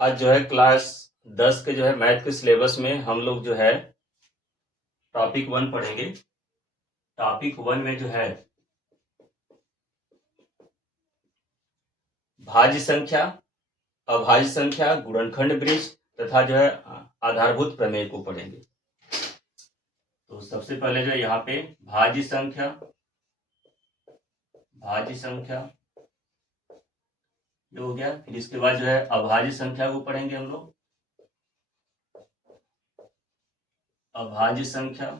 आज जो है क्लास 10 के जो है मैथ के सिलेबस में हम लोग जो है टॉपिक 1 पढ़ेंगे। टॉपिक 1 में जो है भाज्य संख्या, अभाज्य संख्या, गुणनखंड वृक्ष तथा जो है आधारभूत प्रमेय को पढ़ेंगे। तो सबसे पहले जो है यहाँ पे भाज्य संख्या ये हो गया। फिर इसके बाद जो है अभाज्य संख्या को पढ़ेंगे हम लोग। अभाज्य संख्या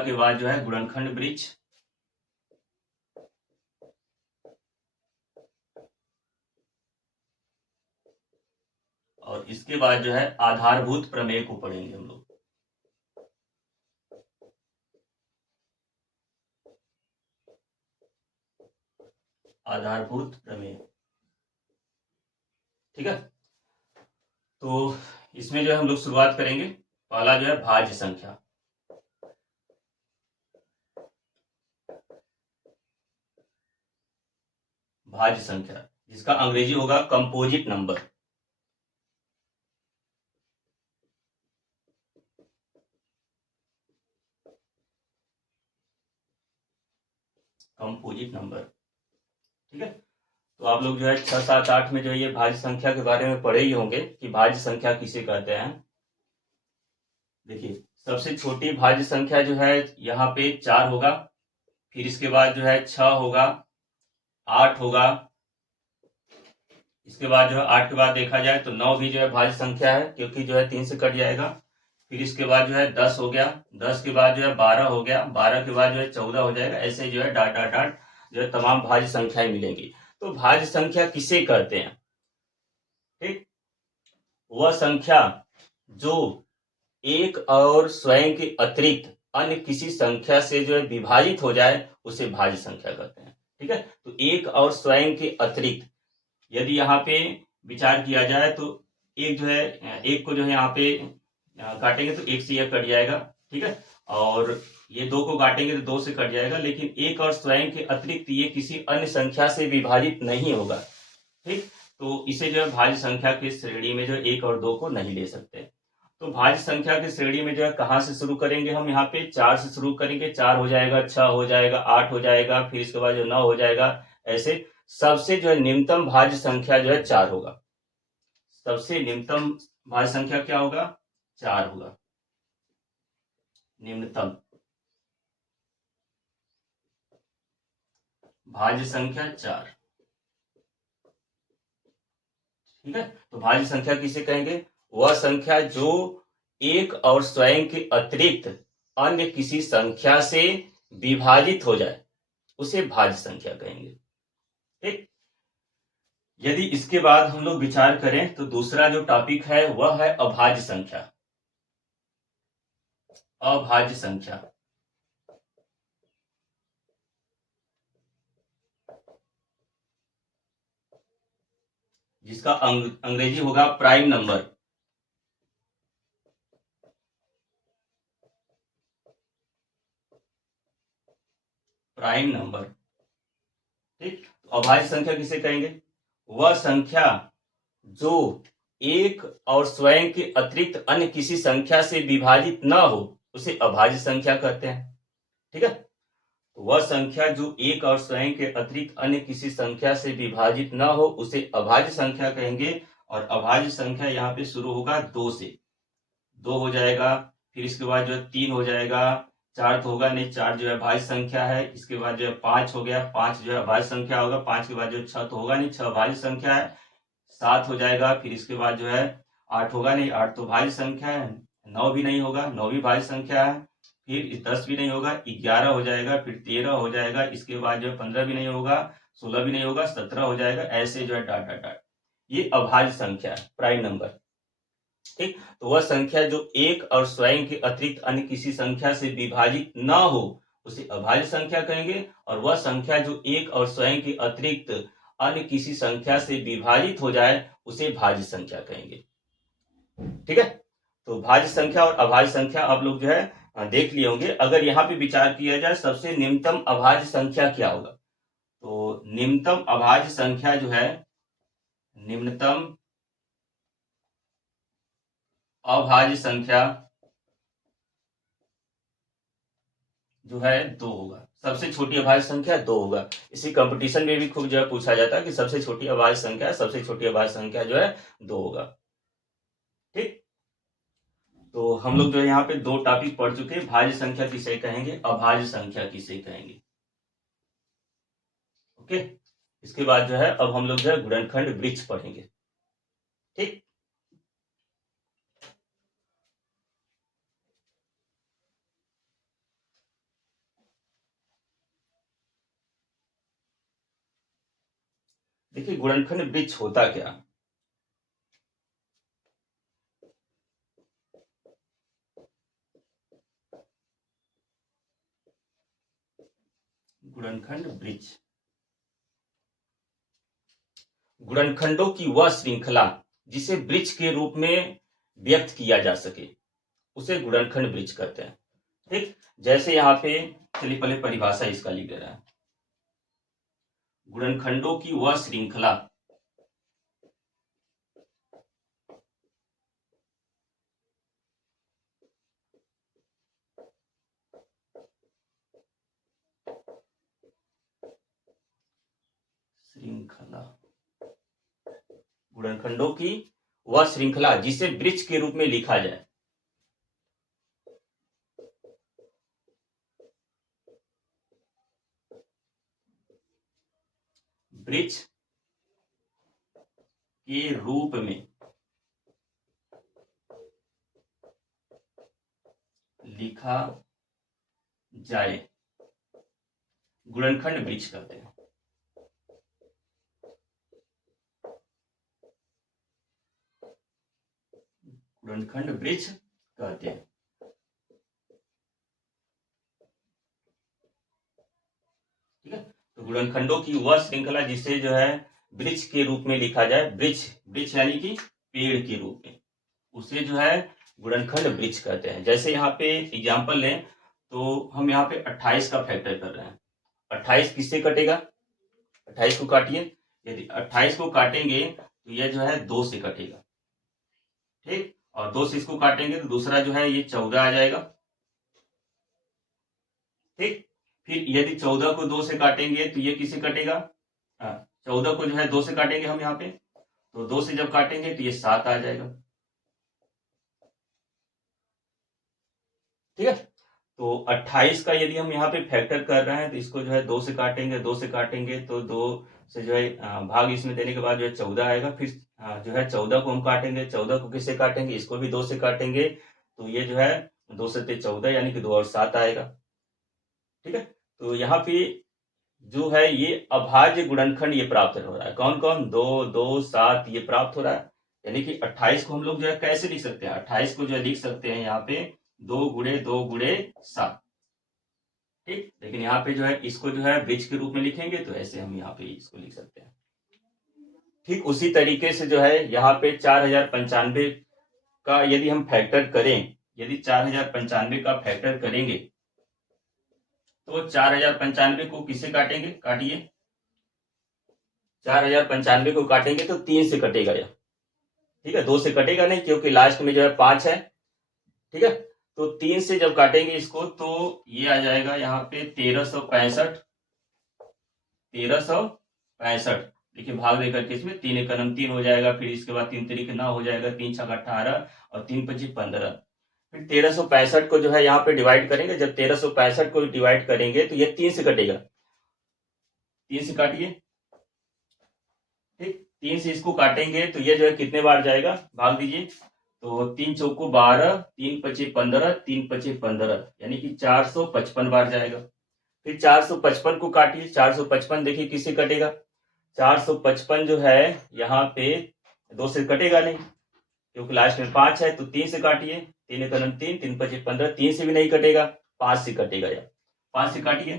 के बाद जो है गुणनखंड वृक्ष। और इसके बाद जो है आधारभूत प्रमेय को पढ़ेंगे हम लोग। आधारभूत प्रमेय, ठीक है। तो इसमें जो है हम लोग शुरुआत करेंगे। पहला जो है भाज्य संख्या। भाज्य संख्या जिसका अंग्रेजी होगा कंपोजिट नंबर। कंपोजिट नंबर, ठीक है। तो आप लोग जो है 6, 7, 8 में जो है ये भाज्य संख्या के बारे में पढ़े ही होंगे कि भाज्य संख्या किसे कहते हैं। देखिए, सबसे छोटी भाज्य संख्या जो है यहाँ पे 4 होगा। फिर इसके बाद जो है 6 होगा, 8 होगा। इसके बाद जो है 8 के बाद देखा जाए तो 9 भी जो है भाज्य संख्या है, क्योंकि जो है 3 से कट जाएगा। फिर इसके बाद जो है 10 हो गया, 10 के बाद जो है 12 हो गया, 12 के बाद जो है 14 हो जाएगा। ऐसे जो है डाट डाट डाट जो है तमाम भाज्य संख्याएं मिलेंगी। तो भाज्य संख्या किसे कहते हैं? ठीक, वह संख्या जो एक और स्वयं के अतिरिक्त अन्य किसी संख्या से जो है विभाजित हो जाए उसे भाज्य संख्या कहते हैं। ठीक है, तो एक और स्वयं के अतिरिक्त यदि यहाँ पे विचार किया जाए तो एक जो है, एक को जो है यहाँ पे काटेंगे तो एक से एक कट जाएगा, ठीक है। और ये 2 को काटेंगे तो 2 से कट जाएगा। लेकिन एक और स्वयं के अतिरिक्त ये किसी अन्य संख्या से विभाजित नहीं होगा, ठीक। तो इसे जो है भाज्य संख्या की श्रेणी में जो 1 और 2 को नहीं ले सकते। तो भाज्य संख्या की श्रेणी में जो है कहाँ से शुरू करेंगे हम? यहाँ पे 4 से शुरू करेंगे। 4 हो जाएगा, 6 हो जाएगा, 8 हो जाएगा, फिर इसके बाद जो 9 हो जाएगा। ऐसे सबसे जो है निम्नतम भाज्य संख्या जो है 4 होगा। सबसे निम्नतम भाज्य संख्या क्या होगा? 4 होगा, निम्नतम भाज्य संख्या 4, ठीक है। तो भाज्य संख्या किसे कहेंगे? वह संख्या जो एक और स्वयं के अतिरिक्त अन्य किसी संख्या से विभाजित हो जाए उसे भाज्य संख्या कहेंगे, ठीक। यदि इसके बाद हम लोग विचार करें तो दूसरा जो टॉपिक है वह है अभाज्य संख्या। अभाज्य संख्या जिसका अंग्रेजी होगा प्राइम नंबर। प्राइम नंबर, ठीक। तो अभाज्य संख्या किसे कहेंगे? वह संख्या जो एक और स्वयं के अतिरिक्त अन्य किसी संख्या से विभाजित न हो उसे अभाज्य संख्या कहते हैं, ठीक है। वह संख्या जो एक और स्वयं के अतिरिक्त अन्य किसी संख्या से विभाजित न हो उसे अभाज्य संख्या कहेंगे। और अभाज्य संख्या यहाँ पे शुरू होगा 2 से। 2 हो जाएगा, फिर इसके बाद जो है 3 हो जाएगा, 4 तो होगा नहीं, 4 जो है भाज्य संख्या है। इसके बाद जो है 5 हो गया, 5 जो है भाज्य संख्या होगा। 5 के बाद जो 6 तो होगा नहीं, 6 भाज्य संख्या है। 7 हो जाएगा, फिर इसके बाद जो है 8 होगा नहीं, 8 तो भाज्य संख्या है। 9 भी नहीं होगा, 9 भी भाज्य संख्या है। फिर 10 भी नहीं होगा, 11 हो जाएगा, फिर 13 हो जाएगा। इसके बाद जो है 15 भी नहीं होगा, 16 भी नहीं होगा, 17 हो जाएगा। ऐसे जो है डाट डाट डाट ये अभाज्य संख्या है, प्राइम नंबर, ठीक। तो वह संख्या जो एक और स्वयं के अतिरिक्त अन्य किसी संख्या से विभाजित न हो उसे अभाज्य संख्या कहेंगे। और वह संख्या जो एक और स्वयं के अतिरिक्त अन्य किसी संख्या से विभाजित हो जाए उसे भाज्य संख्या कहेंगे, ठीक है। तो भाज्य संख्या और अभाज्य संख्या आप लोग जो है देख लिए होंगे। अगर यहाँ पे विचार किया जाए सबसे निम्नतम अभाज्य संख्या क्या होगा तो निम्नतम अभाज्य संख्या जो है, निम्नतम अभाज्य संख्या जो है 2 होगा। सबसे छोटी अभाज्य संख्या 2 होगा। इसी कंपटीशन में भी खूब जो है पूछा जाता है कि सबसे छोटी अभाज्य संख्या, सबसे छोटी अभाज्य संख्या जो है 2 होगा। ठीक, तो हम लोग जो है यहाँ पे 2 टॉपिक पढ़ चुके हैं। भाज्य संख्या किसे कहेंगे, अभाज्य संख्या किसे कहेंगे। ओके, इसके बाद जो है अब हम लोग जो है गुणनखंड वृक्ष पढ़ेंगे। ठीक, देखिए गुणनखंड वृक्ष होता क्या। गुणनखंड वृक्ष, गुणनखंडों की वह श्रृंखला जिसे वृक्ष के रूप में व्यक्त किया जा सके उसे गुणनखंड वृक्ष कहते हैं। ठीक, जैसे यहाँ पे चलिए पहले परिभाषा इसका लिख दे रहा है। गुणनखंडों की वह श्रृंखला गुणनखंडों की वह श्रृंखला जिसे वृक्ष के रूप में लिखा जाए। वृक्ष के रूप में लिखा जाए गुणनखंड वृक्ष कहते हैं। गुणनखंड वृक्ष कहते हैं। ठीक है, तो गुणनखंडों की वह श्रृंखला जिसे जो है वृक्ष के रूप में लिखा जाए, वृक्ष वृक्ष यानी कि पेड़ के रूप में, उसे जो है गुणनखंड वृक्ष कहते हैं। जैसे यहाँ पे एग्जांपल लें तो हम यहाँ पे 28 का फैक्टर कर रहे हैं। 28 किससे कटेगा, 28 को काटिए। यदि 28 को काटेंगे तो यह जो है 2 से कटेगा। ठीक, और 2 से इसको काटेंगे तो दूसरा जो है ये 14 आ जाएगा। ठीक, फिर यदि 14 को 2 से काटेंगे तो ये किससे कटेगा, 14 को जो है 2 से काटेंगे हम यहाँ पे, तो 2 से जब काटेंगे तो ये 7 आ जाएगा। ठीक है, तो 28 का यदि हम यहाँ पे फैक्टर कर रहे हैं तो इसको जो है 2 से काटेंगे, 2 से काटेंगे तो 2 से जो है भाग इसमें देने के बाद जो है 14 आएगा। फिर जो है 14 को हम काटेंगे, 14 को किससे काटेंगे, इसको भी 2 से काटेंगे, तो ये जो है 2 से 14 यानी कि 2 और 7 आएगा। ठीक है, तो यहाँ पे जो है ये अभाज्य गुणनखंड ये प्राप्त हो रहा है। कौन कौन, 2 2 7 ये प्राप्त हो रहा है। यानी कि 28 को हम लोग जो है कैसे लिख सकते हैं, 28 को जो है लिख सकते हैं यहाँ पे 2 गुणे 2 गुणे 7। ठीक, लेकिन यहाँ पे जो है इसको जो है वृक्ष के रूप में लिखेंगे तो ऐसे हम यहाँ पे इसको लिख सकते हैं। ठीक, उसी तरीके से जो है यहाँ पे 4095 का यदि हम फैक्टर करें, यदि 4095 का फैक्टर करेंगे तो 4095 को किससे काटेंगे, काटिए। 4095 को काटेंगे तो 3 से कटेगा यह। ठीक है, 2 से कटेगा नहीं क्योंकि लास्ट में जो है 5 है। ठीक है, तो 3 से जब काटेंगे इसको तो ये आ जाएगा यहाँ पे 1365। 1365 देखिए भाग देकर के इसमें 3 एकम 3 हो जाएगा, फिर इसके बाद 3 तरीके 9 हो जाएगा, 3 छक 18 और 3 पची 15। फिर 1365 को जो है यहाँ पे डिवाइड करेंगे। जब 1365 को डिवाइड करेंगे तो ये 3 से कटेगा, 3 से काटिए। ठीक, 3 से इसको काटेंगे तो ये जो है कितने बार जाएगा, भाग दीजिए। तो 3 चौको 12, 3 पचे 15, 3 पचे 15 यानी कि 455 बार जाएगा। फिर 455 को काटिए। 455 देखिए किससे कटेगा, 455 जो है यहाँ पे 2 से कटेगा नहीं क्योंकि लास्ट में 5 है, तो 3 से काटिए। 3 एकम 3, 3 पचे 15, 3 से भी नहीं कटेगा, 5 से कटेगा। या 5 से काटिए।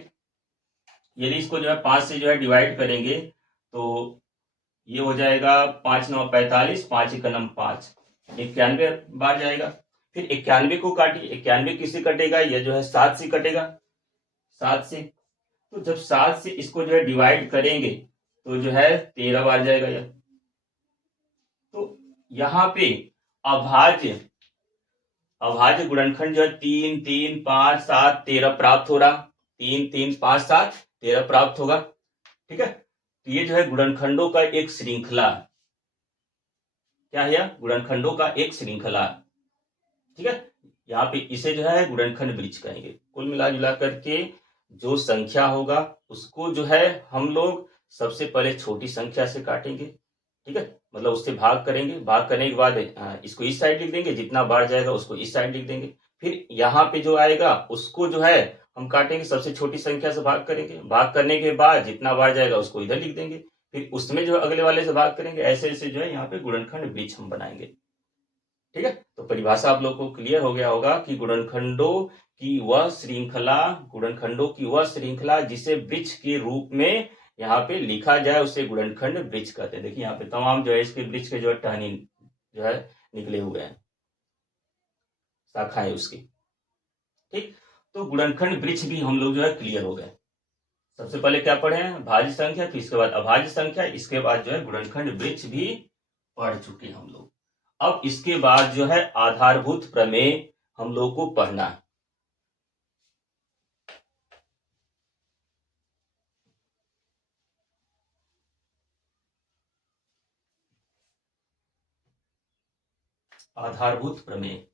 यदि इसको जो है 5 से जो है डिवाइड करेंगे तो ये हो जाएगा 5 9 45, 5 एकम 5, 91 बार जाएगा। फिर 91 को काटिए। 91 किससे कटेगा, ये जो है 7 से कटेगा, 7 से। तो जब 7 से इसको जो है डिवाइड करेंगे तो जो है 13 बार जाएगा यह। तो यहाँ पे अभाज्य अभाज्य गुणनखंड जो है 3 3 5 7 13 प्राप्त हो रहा। 3 3 5 7 13 प्राप्त होगा। ठीक है, तो ये जो है गुणनखंडों का एक श्रृंखला, क्या है, गुणनखंडों का एक श्रृंखला। ठीक है, यहाँ पे इसे जो है गुणनखंड वृक्ष कहेंगे। कुल मिला जुला करके जो संख्या होगा उसको जो है हम लोग सबसे पहले छोटी संख्या से काटेंगे। ठीक है, मतलब उससे भाग करेंगे, भाग करने के बाद इसको इस साइड लिख देंगे, जितना बार जाएगा उसको इस साइड लिख देंगे। फिर यहाँ पे जो आएगा उसको जो है हम काटेंगे, सबसे छोटी संख्या से भाग करेंगे, भाग करने के बाद जितना बार जाएगा उसको इधर लिख देंगे, फिर उसमें जो अगले वाले से भाग करेंगे। ऐसे ऐसे जो है यहाँ पे गुणनखंड वृक्ष हम बनाएंगे। ठीक है, तो परिभाषा आप लोग को क्लियर हो गया होगा कि गुणनखंडों की वह श्रृंखला, गुणनखंडों की वह श्रृंखला जिसे वृक्ष के रूप में यहाँ पे लिखा जाए उसे गुणनखंड वृक्ष कहते हैं। देखिए यहाँ पे तमाम जो है इसके वृक्ष के जो है टहनी जो है निकले हुए हैं, शाखाएं उसकी। ठीक, तो गुणनखंड वृक्ष भी हम लोग जो है क्लियर हो गए। सबसे पहले क्या पढ़े हैं, भाज्य संख्या, फिर इसके बाद अभाज्य संख्या, इसके बाद जो है गुणनखंड वृक्ष भी पढ़ चुके हैं हम लोग। अब इसके बाद जो है आधारभूत प्रमेय हम लोग को पढ़ना है। आधारभूत प्रमेय,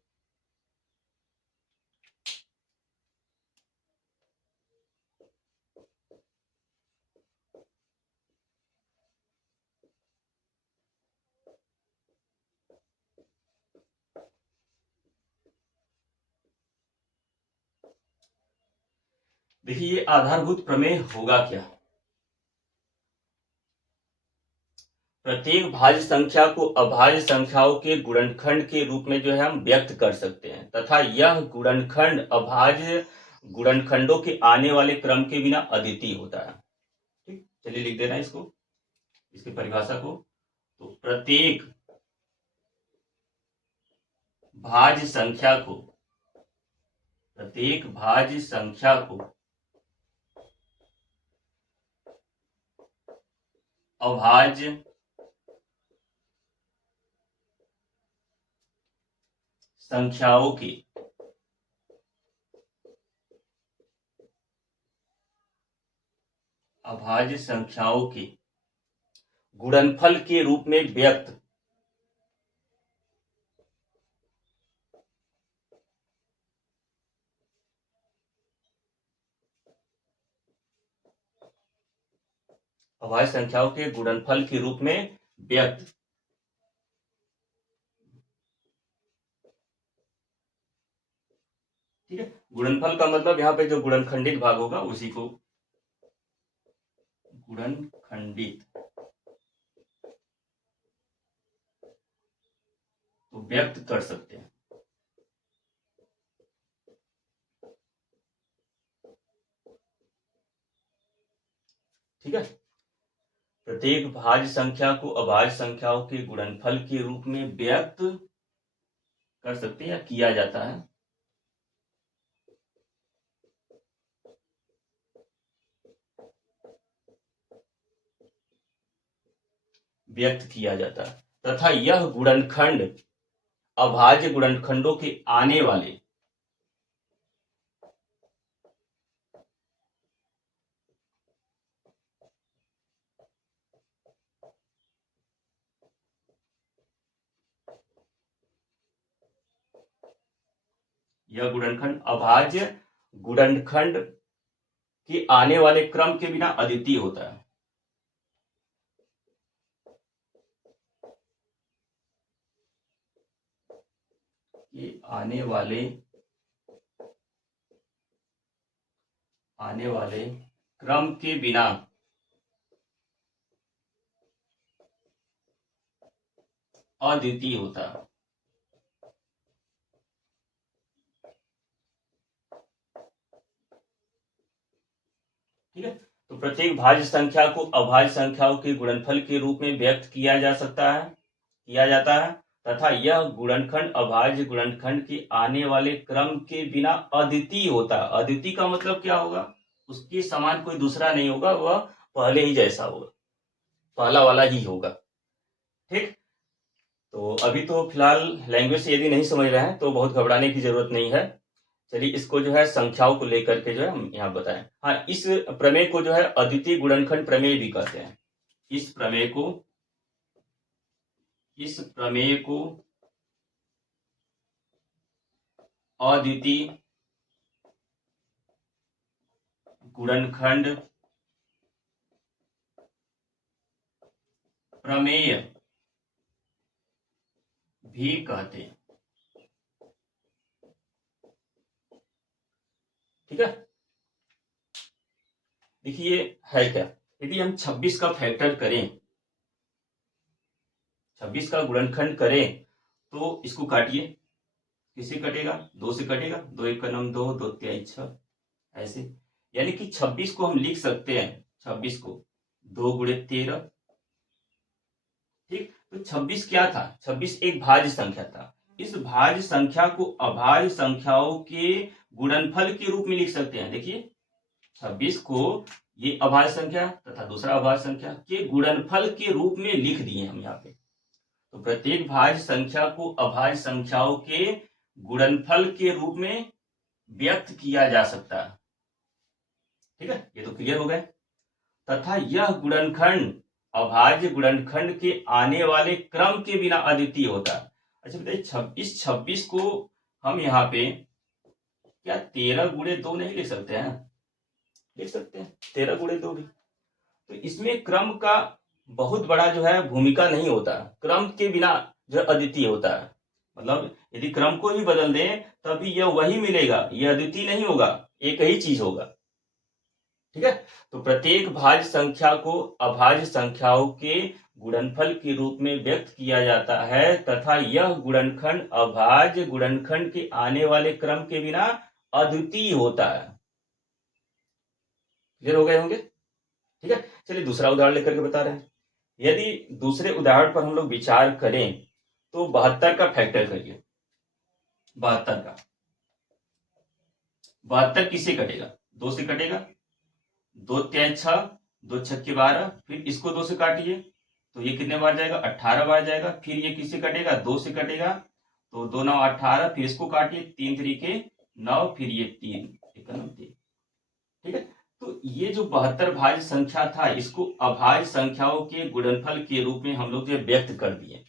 देखिए ये आधारभूत प्रमेय होगा क्या। प्रत्येक भाज्य संख्या को अभाज्य संख्याओं के गुणनखंड के रूप में जो है हम व्यक्त कर सकते हैं तथा यह गुणनखंड अभाज्य गुणनखंडों के आने वाले क्रम के बिना अद्वितीय होता है। ठीक, चलिए लिख देना इसको, इसकी परिभाषा को। तो प्रत्येक भाज्य संख्या को, प्रत्येक भाज्य संख्या को अभाज्य संख्याओं के अभाज्य संख्याओं के गुणनफल के रूप में व्यक्त अभाज्य संख्याओं के गुणनफल के रूप में व्यक्त ठीक है, गुणनफल का मतलब यहाँ पे जो गुणनखंडित भाग होगा उसी को गुणनखंडित तो व्यक्त कर सकते हैं। ठीक है, प्रत्येक भाज्य संख्या को अभाज्य संख्याओं के गुणनफल के रूप में व्यक्त कर सकते हैं या किया जाता है। व्यक्त किया जाता है तथा यह गुणनखंड अभाज्य गुणनखंडों के आने वाले यह गुणनखंड अभाज्य गुणनखंड के आने वाले क्रम के बिना अद्वितीय होता है। ये आने वाले क्रम के बिना अद्वितीय होता है। ठीक है, तो प्रत्येक भाज्य संख्या को अभाज्य संख्याओं के गुणनफल के रूप में व्यक्त किया जाता है तथा यह गुणनखंड अभाज्य गुणनखंड के आने वाले क्रम के बिना अद्वितीय होता है। अद्वितीय का मतलब क्या होगा, उसके समान कोई दूसरा नहीं होगा, वह पहले ही जैसा होगा, पहला वाला ही होगा। ठीक, तो अभी तो फिलहाल लैंग्वेज से यदि नहीं समझ रहे हैं तो बहुत घबराने की जरूरत नहीं है। चलिए इसको जो है संख्याओं को लेकर के जो है हम यहाँ बताएं। हाँ, इस प्रमेय को जो है अद्वितीय गुणनखंड प्रमेय भी कहते हैं। इस प्रमेय को अद्वितीय गुणनखंड प्रमेय भी कहते हैं। ठीक है, देखिए है क्या, यदि हम 26 का फैक्टर करें, 26 का गुणनखंड करें तो इसको काटिए, किससे कटेगा, 2 से कटेगा, 2 एक का नाम 2, 2 तिहाई 6, ऐसे। यानी कि 26 को हम लिख सकते हैं, 26 को 2 गुणे 13। ठीक, तो 26 क्या था, 26 एक भाज्य संख्या था। इस भाज्य संख्या को अभाज्य संख्याओं के गुणनफल के रूप में लिख सकते हैं। देखिए 26 को ये अभाज्य संख्या तथा दूसरा अभाज्य संख्या के गुणनफल के रूप में लिख दिए हम यहाँ पे। तो प्रत्येक भाज्य संख्या को अभाज्य संख्याओं के गुणनफल के रूप में व्यक्त किया जा सकता है। ठीक है, ये तो क्लियर हो गए। तथा यह गुणनखंड अभाज्य गुणनखंड के आने वाले क्रम के बिना अद्वितीय होता है। अच्छा बताइए, इस 26 को हम यहाँ पे क्या 13 गुणे 2 नहीं लिख सकते हैं, लिख सकते हैं 13 गुणे 2 भी। तो इसमें क्रम का बहुत बड़ा जो है भूमिका नहीं होता, क्रम के बिना जो अद्वितीय होता है। मतलब यदि क्रम को भी बदल दें तभी यह वही मिलेगा, यह अद्वितीय नहीं होगा, एक ही चीज होगा। ठीक है, तो प्रत्येक भाज्य संख्या को अभाज्य संख्याओं के गुणनफल के रूप में व्यक्त किया जाता है तथा यह गुणनखंड अभाज्य गुणनखंड के आने वाले क्रम के बिना अद्वितीय होता है। क्लियर हो गए होंगे। ठीक है, चलिए दूसरा उदाहरण लेकर के बता रहे हैं। यदि दूसरे उदाहरण पर हम लोग विचार करें तो 72 का फैक्टर करिए। 72 का 72 किससे कटेगा, 2 से कटेगा, 2 तिहाई 6, 2 छक्के 12, फिर इसको 2 से काटिए तो ये कितने बार जाएगा, 18 बार जाएगा। फिर ये किससे कटेगा, 2 से कटेगा, तो 2 9 18, फिर इसको काटिए, 3 तरीके 9, फिर ये 3 एक 9 3। ठीक है, तो ये जो 72 भाज्य संख्या था इसको अभाज्य संख्याओं के गुणनफल के रूप में हम लोग जो व्यक्त कर दिए।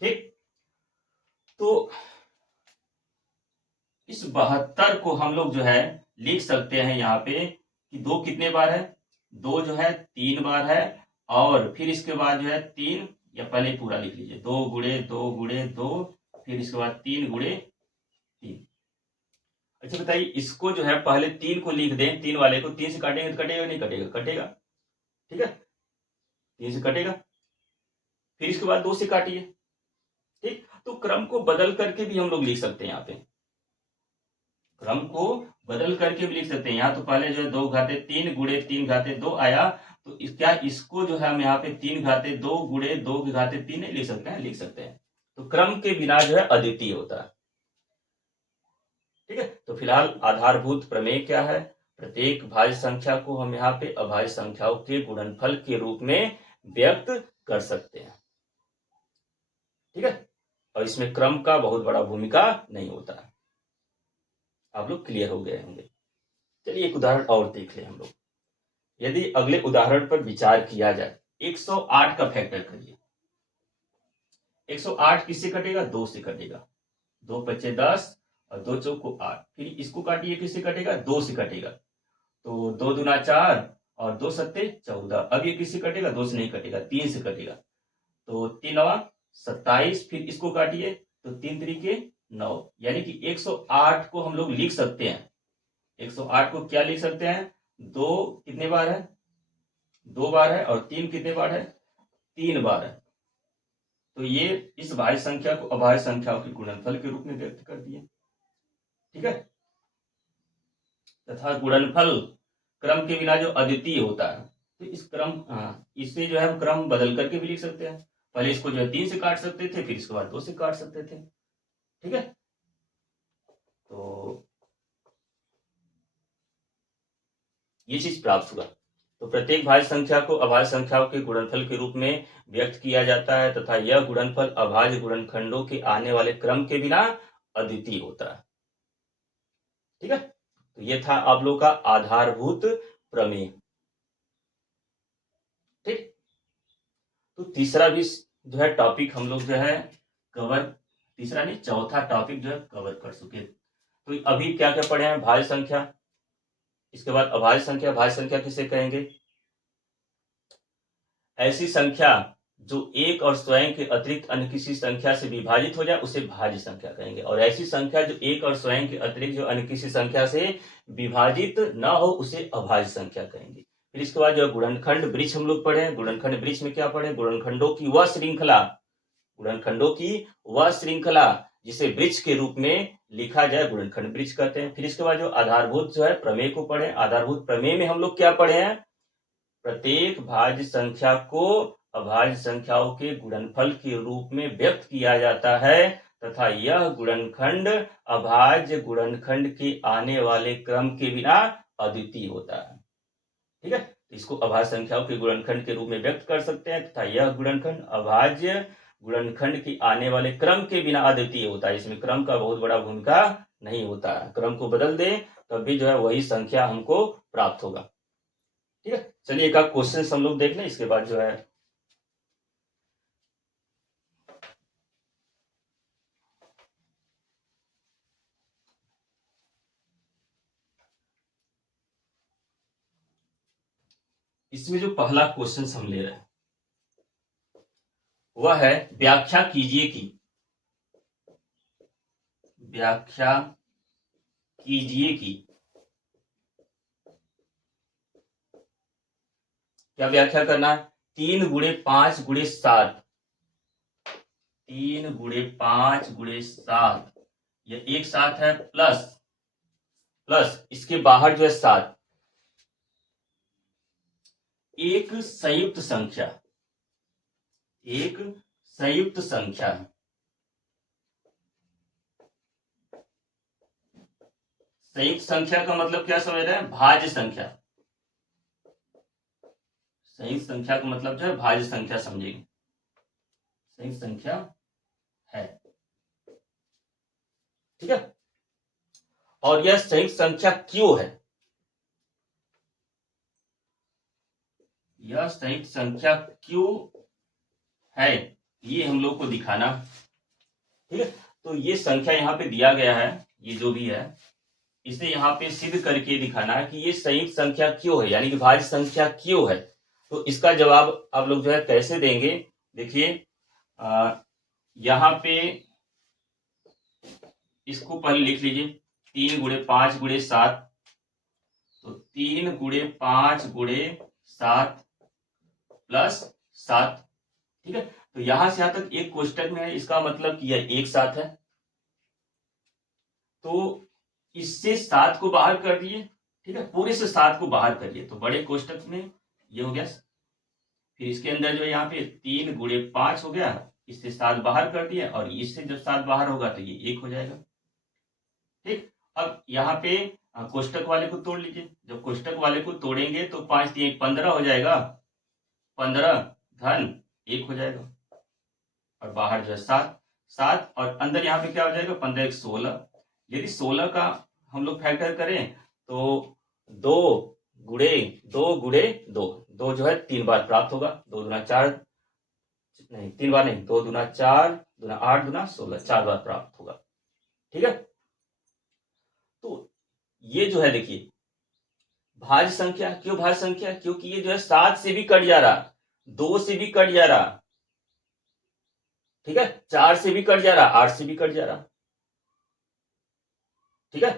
ठीक, तो इस 72 को हम लोग जो है लिख सकते हैं यहाँ पे कि 2 कितने बार है, 2 जो है 3 बार है, और फिर इसके बाद जो है 3, या पहले पूरा लिख लीजिए, 2 गुणे 2 गुणे 2, फिर इसके बाद 3 गुणे 3। अच्छा बताइए, इसको जो है पहले 3 को लिख दें, 3 वाले को 3 से काटेंगे तो कटेगा नहीं कटेगा, कटेगा। ठीक है, 3 से कटेगा, फिर इसके बाद 2 से काटिए। ठीक, तो क्रम को बदल करके भी हम लोग लिख सकते हैं, यहाँ पे क्रम को बदल करके भी लिख सकते हैं। यहाँ तो पहले जो है 2 घाते 3 गुणे 3 घाते 2 आया, तो क्या इसको जो है हम यहाँ पे 3 घाते 2 गुणे 2 के घाते 3 नहीं लिख सकते हैं, लिख सकते हैं। तो क्रम के बिना जो है अद्वितीय होता है। ठीक है, तो फिलहाल आधारभूत प्रमेय क्या है, प्रत्येक भाज्य संख्या को हम यहाँ पे अभाज्य संख्याओं के गुणनफल के रूप में व्यक्त कर सकते हैं। ठीक है, और इसमें क्रम का बहुत बड़ा भूमिका नहीं होता है। आप लोग क्लियर हो गए होंगे। चलिए एक उदाहरण और देख ले हम लोग। यदि अगले उदाहरण पर विचार किया जाए, 108 का फैक्टर करिए। 108 किससे कटेगा, 2 से कटेगा, 2 पच्चे 10 और 2 चौको 8, फिर इसको काटिए, किससे कटेगा, 2 से कटेगा, तो 2 दूना 4 और 2 सत्ते 14। अब ये किससे कटेगा, 2 से नहीं कटेगा, 3 से कटेगा, तो 3 नवा 27, फिर इसको काटिए तो 3 तरीके 9। यानी कि 108 को हम लोग लिख सकते हैं, 108 को क्या लिख सकते हैं, 2 कितने बार है, 2 बार है, और 3 कितने बार है, 3 बार है। तो ये इस भाज्य संख्या को अभाज्य संख्याओं के गुणनफल के रूप में व्यक्त कर दिए। ठीक है, तथा गुणनफल क्रम के बिना जो अद्वितीय होता है, तो इस क्रम इससे जो है हम क्रम बदल करके भी लिख सकते हैं। पहले इसको जो है 3 से काट सकते थे, फिर इसके बाद 2 से काट सकते थे। ठीक है, तो ये चीज प्राप्त हुआ। तो प्रत्येक भाज्य संख्या को अभाज्य संख्याओं के गुणनफल के रूप में व्यक्त किया जाता है तथा यह गुणनफल अभाज्य गुणनखंडों के आने वाले क्रम के बिना अद्वितीय होता है। ठीक है, तो ये था आप लोग का आधारभूत प्रमेय। ठीक, तो तीसरा भी जो है टॉपिक हम लोग जो है कवर, तीसरा नहीं चौथा टॉपिक जो है कवर कर चुके। तो अभी क्या क्या पढ़े हैं? भाज्य संख्या, इसके बाद अभाज्य संख्या। भाज्य संख्या किसे कहेंगे? ऐसी संख्या जो एक और स्वयं के अतिरिक्त अन्य किसी संख्या से विभाजित हो जाए उसे भाज्य संख्या कहेंगे। और ऐसी संख्या जो एक और स्वयं के अतिरिक्त जो अन्य किसी संख्या से विभाजित न हो उसे अभाज्य संख्या कहेंगे। फिर इसके बाद जो गुणनखंड वृक्ष हम लोग पढ़े। गुणनखंड वृक्ष में क्या पढ़े? गुणनखंडों की वह श्रृंखला, गुणनखंडों की वह श्रृंखला जिसे वृक्ष के रूप में लिखा जाए गुणनखंड वृक्ष कहते हैं। फिर इसके बाद जो आधारभूत जो है प्रमेय को पढ़े। आधारभूत प्रमेय में हम लोग क्या पढ़े हैं? प्रत्येक भाज्य संख्या को अभाज्य संख्याओं के गुणनफल के रूप में व्यक्त किया जाता है तथा यह गुणनखंड अभाज्य गुणनखंड के आने वाले क्रम के बिना अद्वितीय होता है। ठीक है, इसको अभाज्य संख्याओं के गुणनखंड के रूप में व्यक्त कर सकते हैं तथा यह गुणनखंड अभाज्य गुणनखंड के आने वाले क्रम के बिना अद्वितीय होता है। इसमें क्रम का बहुत बड़ा भूमिका नहीं होता है। क्रम को बदल दे तब भी जो है वही संख्या हमको प्राप्त होगा। ठीक है, चलिए एक आध क्वेश्चन हम लोग देख लें, इसके बाद जो है इसमें जो पहला क्वेश्चन हम ले रहे हैं वह है व्याख्या कीजिए कि, व्याख्या कीजिए कि, क्या व्याख्या करना है? 3 गुणे 5 गुणे 7, 3 गुणे 5 गुणे 7 ये एक साथ है प्लस प्लस इसके बाहर जो है 7, एक संयुक्त संख्या, एक संयुक्त संख्या। संयुक्त संख्या का मतलब क्या समझ रहे हैं? भाज्य संख्या। संयुक्त संख्या का मतलब जो है भाज्य संख्या समझेंगे। संयुक्त संख्या है, ठीक है। और यह संयुक्त संख्या क्यों है? यह संयुक्त संख्या क्यों है ये हम लोग को दिखाना, ठीक है। तो ये संख्या यहाँ पे दिया गया है, ये जो भी है इसे यहाँ पे सिद्ध करके दिखाना है कि ये संयुक्त संख्या क्यों है, यानी कि भाज्य संख्या क्यों है। तो इसका जवाब आप लोग जो है कैसे देंगे? देखिए यहाँ पे इसको पहले लिख लीजिए, 3 गुणे 5 गुणे 7, तो 3 गुणे 5 गुणे 7 प्लस 7, ठीक है। तो यहां से यहां तक एक कोष्टक में है, इसका मतलब कि यह एक साथ है। तो इससे 7 को बाहर कर दिए, ठीक है, पूरे से 7 को बाहर करिए तो बड़े कोष्टक में ये हो गया। फिर इसके अंदर जो यहाँ पे 3 गुणे 5 हो गया, इससे 7 बाहर कर दिया और इससे जब 7 बाहर होगा तो ये 1 हो जाएगा। ठीक, अब यहाँ पे कोष्टक वाले को तोड़ लीजिए। जब कोष्टक वाले को तोड़ेंगे तो 5 3 15 हो जाएगा, 15 धन 1 हो जाएगा और बाहर जो है 7 7 और अंदर यहाँ पे क्या हो जाएगा? 15 1 16। यदि 16 का हम लोग फैक्टर करें तो 2 गुणे 2 गुणे 2, 2 जो है 3 बार प्राप्त होगा। 2 दूना 4, नहीं 3 बार नहीं, 2 दूना 4 दूना 8 दूना 16, 4 बार प्राप्त होगा, ठीक है। तो ये जो है देखिए भाज्य संख्या। क्यों भाज्य संख्या? क्योंकि ये जो है 7 से भी कट जा रहा, 2 से भी कट जा रहा, ठीक है, 4 से भी कट जा रहा, 8 से भी कट जा रहा, ठीक है।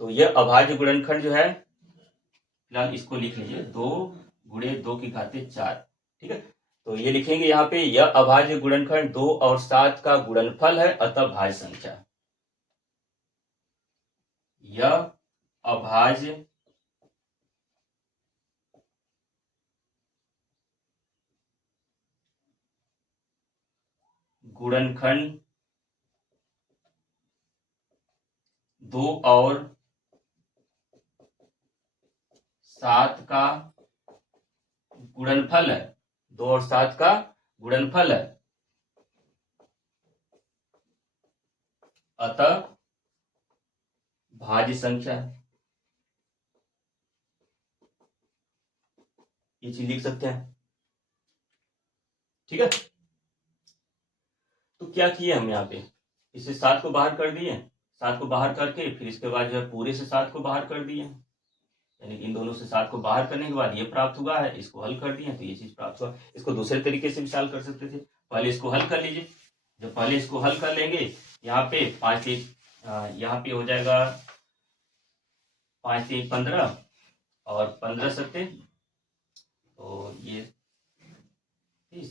तो यह अभाज्य गुणनखंड जो है, फिलहाल इसको लिख लीजिए, 2 गुणे 2 की घाते 4, ठीक है। तो ये लिखेंगे यहाँ पे, यह अभाज्य गुणनखंड 2 और 7 का गुणनफल है, अतः भाज्य संख्या। यह अभाज्य गुणनखंड 2 और 7 का गुणनफल है, 2 और 7 का गुणनफल है, अतः भाज्य संख्या है। ये चीज लिख सकते हैं, ठीक है। तो क्या किए हम यहाँ पे, इसे 7 को बाहर कर दिए, 7 को बाहर करके फिर इसके बाद जो है पूरे से 7 को बाहर कर दिए, यानी इन दोनों से 7 को बाहर करने के बाद ये प्राप्त हुआ है, इसको हल कर दिए तो ये चीज प्राप्त हुआ। इसको दूसरे तरीके से भी सॉल्व कर सकते थे, पहले इसको हल कर लीजिए। जब पहले इसको हल कर लेंगे, यहाँ पे 5 यहाँ पे हो जाएगा 5 3 15 और 15 सत्ते, तो ये 30,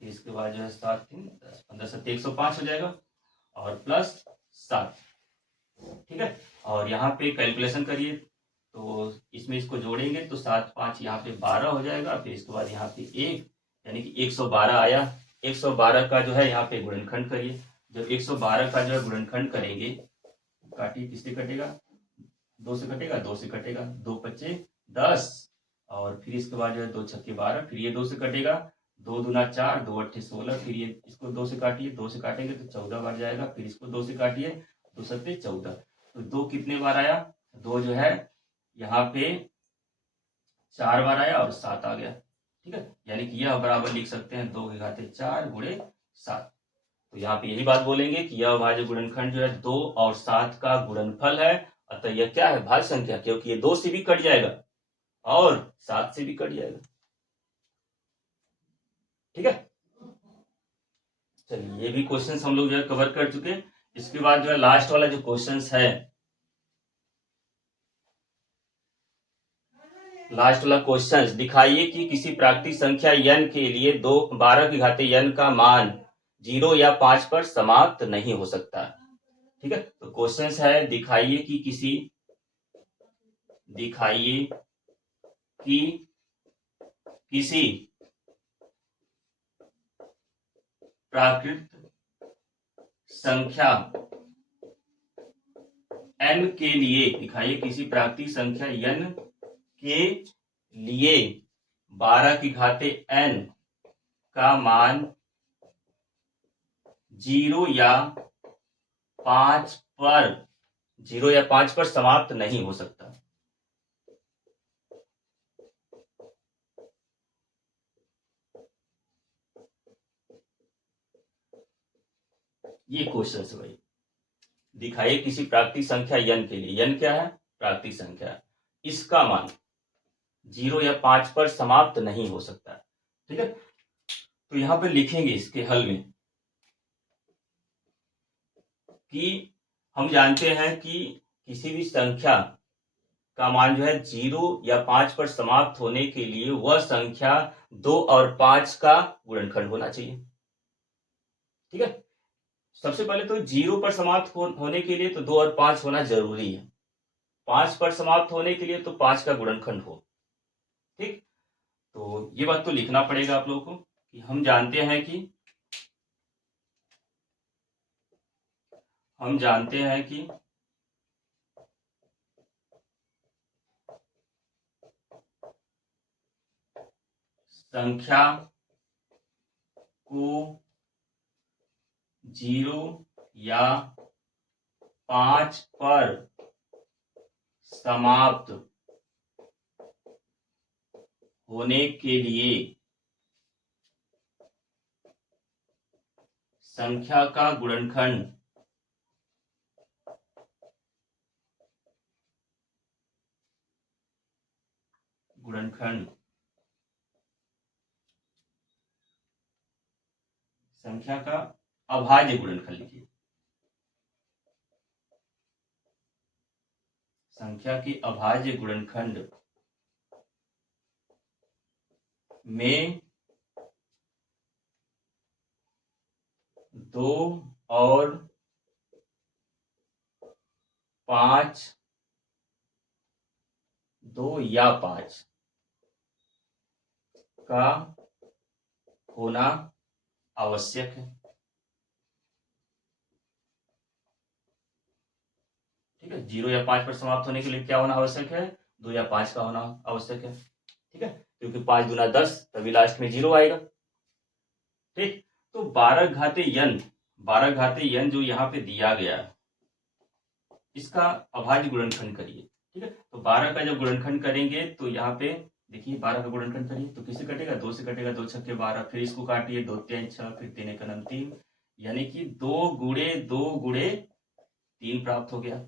फिर इसके बाद जो है 7 3 10 15 सत्ते 105 हो जाएगा और प्लस 7, ठीक है। और यहाँ पे कैलकुलेशन करिए, तो इसमें इसको जोड़ेंगे तो 7 5 यहाँ पे 12 हो जाएगा, फिर इसके बाद यहाँ पे 1, यानी कि 112 आया। 112 का जो है यहाँ पे गुणनखंड करिए, जब 112 का जो है गुणनखंड करेंगे, काटिए, किससे कटेगा, 2 से कटेगा, 2 से कटेगा, 2 पच्चे 10 और फिर इसके बाद जो है 2 छक्के 12, फिर ये 2 से कटेगा, 2 दूना 4, 2 अट्ठे 16, फिर ये इसको 2 से काटिए, 2 से काटेंगे तो 14 बार जाएगा, फिर इसको 2 से काटिए, 2 सत्ते 14, तो 2 कितने बार आया, 2 जो है यहाँ पे 4 बार आया और 7 आ गया, ठीक है। यानी कि यह बराबर लिख सकते हैं 2 की घाते 4 गुणे 7। तो यहाँ पे यही बात बोलेंगे कि यह भाज्य गुणनखंड जो है 2 और 7 का गुणनफल है, अतः यह क्या है, भाज्य संख्या, क्योंकि ये 2 से भी कट जाएगा और 7 से भी कट जाएगा, ठीक है। चलिए, ये भी क्वेश्चंस हम लोग जो है कवर कर चुके हैं। इसके बाद जो है लास्ट वाला जो क्वेश्चंस है, लास्ट वाला क्वेश्चन, दिखाइए कि किसी प्राकृतिक संख्या n के लिए 12 की घाते n का मान 0 या 5 पर समाप्त नहीं हो सकता, ठीक है। तो क्वेश्चन है, दिखाइए कि किसी प्राकृत संख्या n के लिए, दिखाइए किसी प्राकृतिक संख्या n के लिए 12 की घाते n का मान 0 या 5 पर समाप्त नहीं हो सकता। ये क्वेश्चन है भाई, दिखाइए किसी प्राकृतिक संख्या n के लिए, n क्या है, प्राकृतिक संख्या, इसका मान 0 या 5 पर समाप्त नहीं हो सकता, ठीक है। तो यहां पे लिखेंगे इसके हल में कि हम जानते हैं कि किसी भी संख्या का मान जो है 0 या 5 पर समाप्त होने के लिए वह संख्या 2 और 5 का गुणनखंड होना चाहिए, ठीक है। सबसे पहले तो 0 पर समाप्त होने के लिए तो 2 और 5 होना जरूरी है, 5 पर समाप्त होने के लिए तो 5 का गुणनखंड हो, ठीक। तो ये बात तो लिखना पड़ेगा आप लोगों को कि हम जानते हैं कि संख्या को 0 या 5 पर समाप्त होने के लिए संख्या का गुणनखंड संख्या का अभाज्य गुणनखंड लिखिए, संख्या के अभाज्य गुणनखंड में 2 और 5, 2 या 5 का होना आवश्यक है, ठीक है। 0 या 5 पर समाप्त होने के लिए क्या होना आवश्यक है, 2 या 5 का होना आवश्यक है। ठीक है, क्योंकि 5 दूना 10, तभी लास्ट में 0 आएगा। ठीक, तो 12 घाते n जो यहाँ पे दिया गया है, इसका अभाज्य गुणनखंड करिए। ठीक है, तो 12 का जब गुणनखंड करेंगे तो यहाँ पे देखिए 12 का गुणनखंड करिए तो किससे कटेगा, 2 से कटेगा, 2 छक्के 12, फिर इसको काटिए, 2 3 6, फिर 3 एक 3, यानी कि 2 गुणे 2 गुणे 3 प्राप्त हो गया।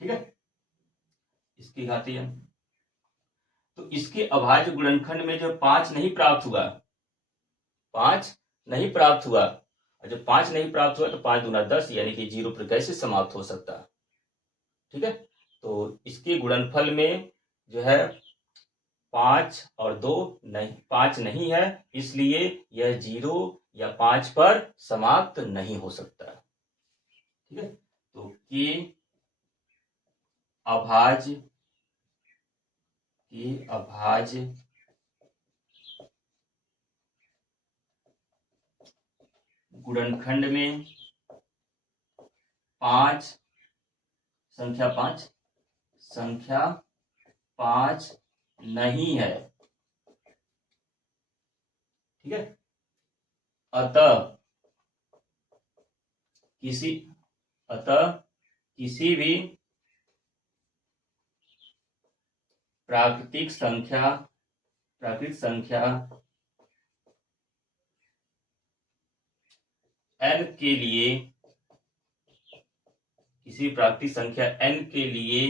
ठीक है, इसकी घातीय n। तो इसके अभाज्य गुणनखंड में जो 5 नहीं प्राप्त हुआ, 5 नहीं प्राप्त हुआ, और जब 5 नहीं प्राप्त हुआ तो 5 दूना 10, यानी कि 0 पर कैसे समाप्त हो सकता है। ठीक है, तो इसके गुणनफल में जो है 5 और 2 नहीं, 5 नहीं है, इसलिए यह 0 या 5 पर समाप्त नहीं हो सकता। ठीक है, तो के अभाज्य गुणनखंड में 5 संख्या 5 नहीं है। ठीक है, अतः किसी भी प्राकृतिक संख्या n के लिए, किसी प्राकृतिक संख्या n के लिए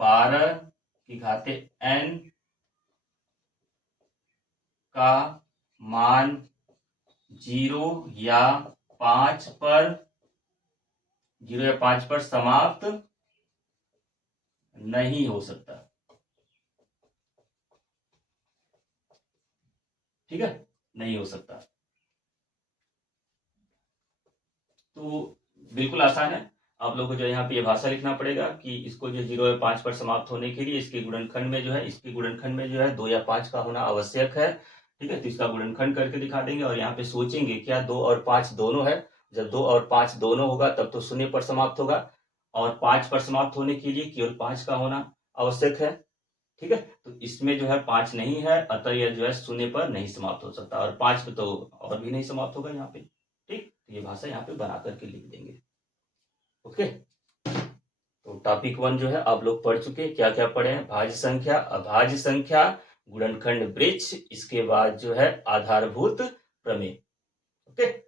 12 की घाते n का मान 0 या 5 पर समाप्त नहीं हो सकता। ठीक है, नहीं हो सकता। तो बिल्कुल आसान है, आप लोगों को जो यहाँ पे ये भाषा लिखना पड़ेगा कि इसको जो 0 या 5 पर समाप्त होने के लिए इसके गुणनखंड में जो है 2 या 5 का होना आवश्यक है। ठीक है, तो इसका गुणनखंड करके दिखा देंगे और यहाँ पे सोचेंगे क्या 2 और 5 दोनों है। जब 2 और 5 दोनों होगा तब तो 0 पर समाप्त होगा, और 5 पर समाप्त होने के लिए केवल 5 का होना आवश्यक है। ठीक है, तो इसमें जो है 5 नहीं है, अतः यह जो है 0 पर नहीं समाप्त हो सकता, और 5 पे तो और भी नहीं समाप्त होगा यहाँ पे। ठीक, तो ये भाषा यहाँ पे बना करके लिख देंगे। ओके, तो टॉपिक 1 जो है आप लोग पढ़ चुके, क्या क्या पढ़े हैं, भाज्य संख्या, अभाज्य संख्या, गुणनखंड वृक्ष, इसके बाद जो है आधारभूत प्रमेय। ओके।